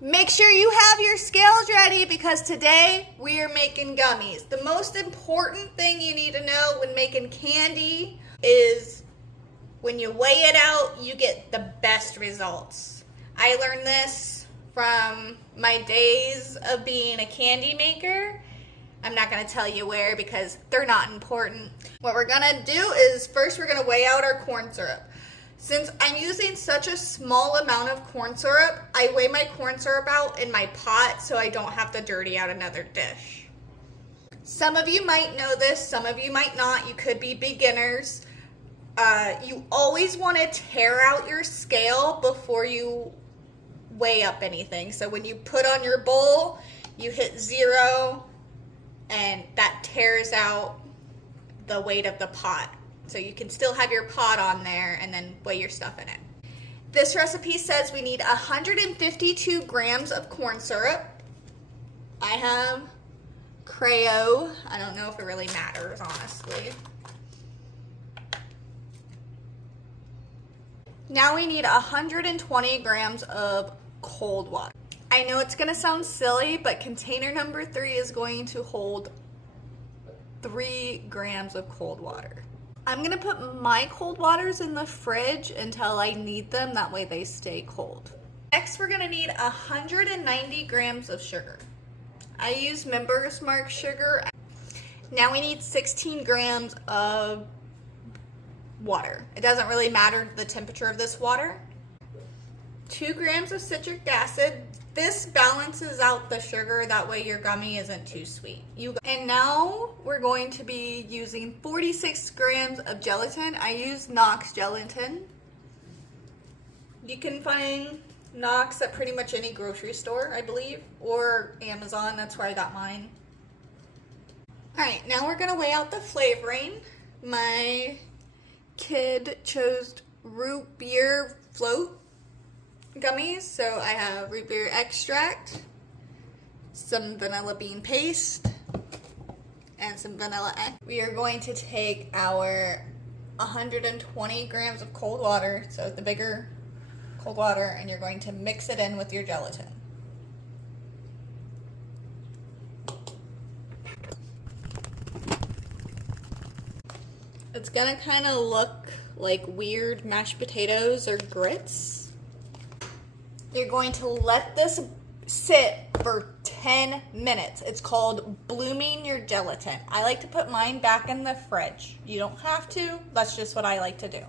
Make sure you have your scales ready because today we are making gummies. The most important thing you need to know when making candy is when you weigh it out, you get the best results. I learned this from my days of being a candy maker. I'm not going to tell you where because they're not important. What we're going to do is first we're going to weigh out our corn syrup. Since I'm using such a small amount of corn syrup, I weigh my corn syrup out in my pot so I don't have to dirty out another dish. Some of you might know this, some of you might not. You could be beginners. You always want to tear out your scale before you weigh up anything. So when you put on your bowl, you hit 0 and that tears out the weight of the pot. So you can still have your pot on there and then weigh your stuff in it. This recipe says we need 152 grams of corn syrup. I have Creo. I don't know if it really matters, honestly. Now we need 120 grams of cold water. I know it's gonna sound silly, but container number 3 is going to hold 3 grams of cold water. I'm gonna put my cold waters in the fridge until I need them, that way they stay cold. Next, we're gonna need 190 grams of sugar. I use Member's Mark sugar. Now we need 16 grams of water. It doesn't really matter the temperature of this water. 2 grams of citric acid. This balances out the sugar, that way your gummy isn't too sweet. And now we're going to be using 46 grams of gelatin. I use Knox gelatin. You can find Knox at pretty much any grocery store, I believe, or Amazon. That's where I got mine. Alright, now we're going to weigh out the flavoring. My kid chose Root Beer Float Gummies, so I have root beer extract, some vanilla bean paste, and some vanilla X. We are going to take our 120 grams of cold water, so the bigger cold water, and you're going to mix it in with your gelatin. It's gonna kind of look like weird mashed potatoes or grits. You're going to let this sit for 10 minutes. It's called blooming your gelatin. I like to put mine back in the fridge. You don't have to. That's just what I like to do.